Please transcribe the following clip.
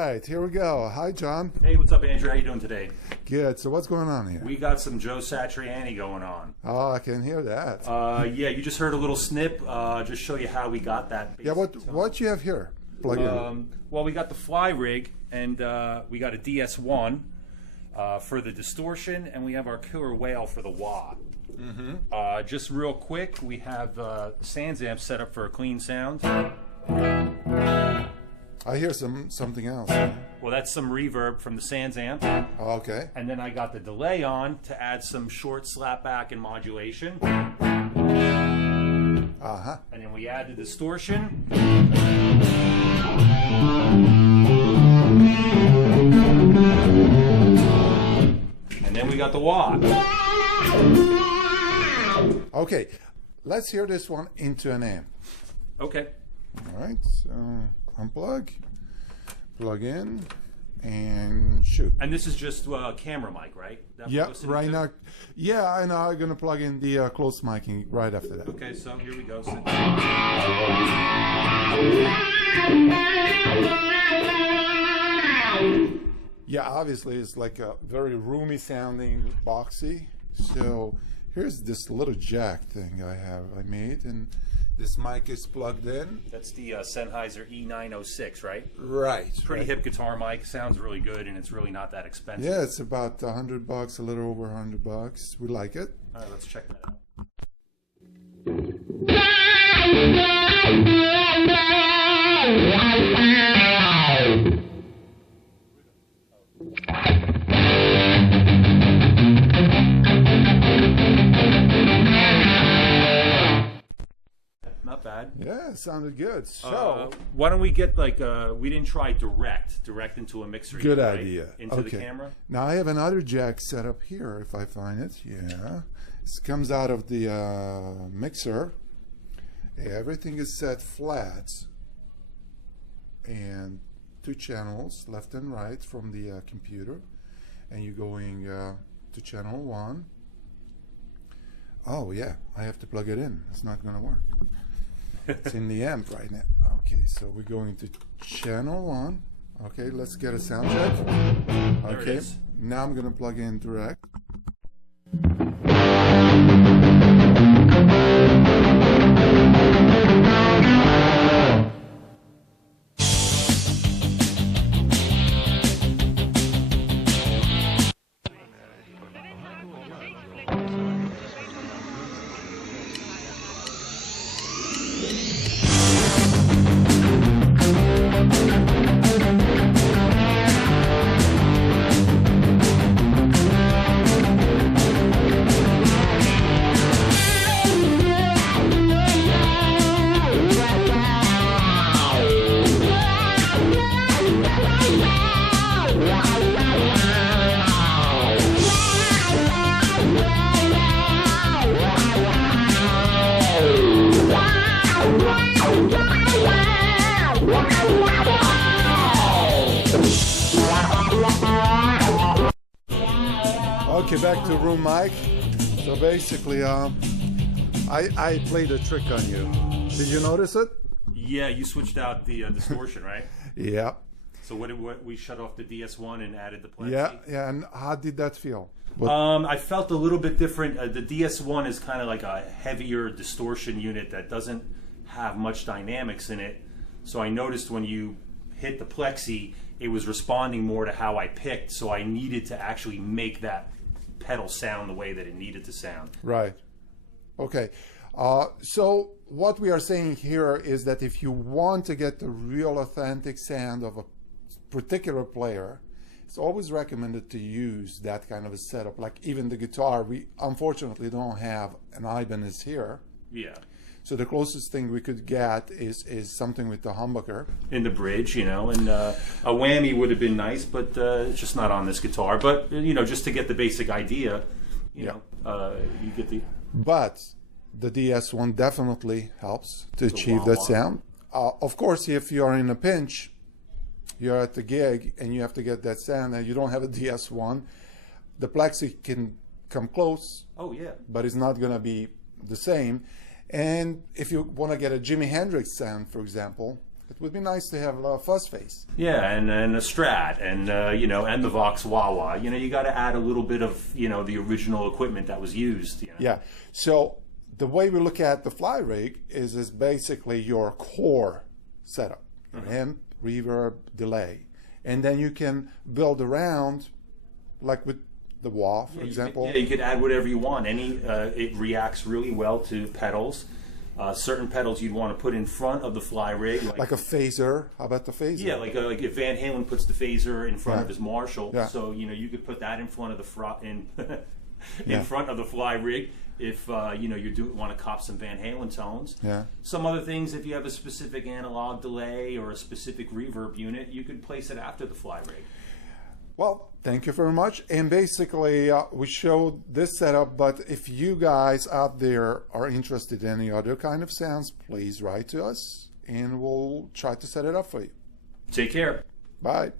right, here we go. Hi, John. Hey, what's up, Andrew? How you doing today? Good. So what's going on here? We got some Joe Satriani going on. Oh, I can hear that. Yeah, you just heard a little snip. Just show you how we got that. Yeah, what you have here? Plug in. Well, we got the fly rig, and we got a DS1 for the distortion, and we have our killer whale for the wah. Just real quick, we have Sans amp set up for a clean sound. I hear something else. Well, that's some reverb from the Sans amp. Oh, okay. And then I got the delay on to add some short slapback and modulation. And then we add the distortion. And then we got the wah. Okay, let's hear this one into an amp. Okay. All right, so unplug, plug in, and shoot. And this is just camera mic, right? Yeah, right now. Yeah, I know. I'm gonna plug in the close miking right after that. Okay, so here we go. Yeah, obviously it's like a very roomy sounding, boxy. So here's this little jack thing I made, and this mic is plugged in. That's the Sennheiser E906, right? Right. Pretty hip guitar mic. Sounds really good, and it's really not that expensive. Yeah, it's about $100, a little over $100. We like it. All right, let's check that out. Not bad. Yeah, it sounded good. So why don't we get like we didn't try direct into a mixer. Good yet, right? idea. Into the camera. Now I have another jack set up here if I find it. Yeah, this comes out of the mixer. Everything is set flat, and 2 channels left and right from the computer, and you're going to channel 1. Oh yeah, I have to plug it in. It's not going to work. It's in the amp right now. Okay, so we're going to channel 1. Okay, let's get a sound check. Okay, now I'm going to plug in direct. Okay, back to room mic. So basically, I played a trick on you. Did you notice it? Yeah, you switched out the distortion, right? Yeah. So what we shut off the DS1 and added the plexi? Yeah. And how did that feel? I felt a little bit different. The DS1 is kind of like a heavier distortion unit that doesn't have much dynamics in it. So I noticed when you hit the plexi, it was responding more to how I picked. So I needed to actually make that pedal sound the way that it needed to sound. Right. Okay. So what we are saying here is that if you want to get the real authentic sound of a particular player, it's always recommended to use that kind of a setup. Like even the guitar, we unfortunately don't have an Ibanez here. Yeah. So the closest thing we could get is something with the humbucker. In the bridge, you know, and a whammy would have been nice, but it's just not on this guitar. But, you know, just to get the basic idea, you know, you get the... But the DS1 definitely helps to achieve that sound. Of course, if you're in a pinch, you're at the gig and you have to get that sound and you don't have a DS1, the plexi can come close. Oh, yeah. But it's not going to be the same. And if you want to get a Jimi Hendrix sound, for example, It would be nice to have a fuzz face. Yeah, and a Strat, and you know, and the Vox wah-wah. You know, you got to add a little bit of, you know, the original equipment that was used. You know? Yeah. So the way we look at the fly rig is basically your core setup, amp, reverb, delay, and then you can build around, like with the wah, for example. You could add whatever you want. It reacts really well to pedals. Certain pedals you'd want to put in front of the fly rig, like a phaser. How about the phaser? Yeah, like if Van Halen puts the phaser in front of his Marshall, Yeah. so you know you could put that in front of the Yeah. front of the fly rig if you know you want to cop some Van Halen tones. Yeah. Some other things, if you have a specific analog delay or a specific reverb unit, you could place it after the fly rig. Well, thank you very much. And basically, we showed this setup, but if you guys out there are interested in any other kind of sounds, please write to us, and we'll try to set it up for you. Take care. Bye.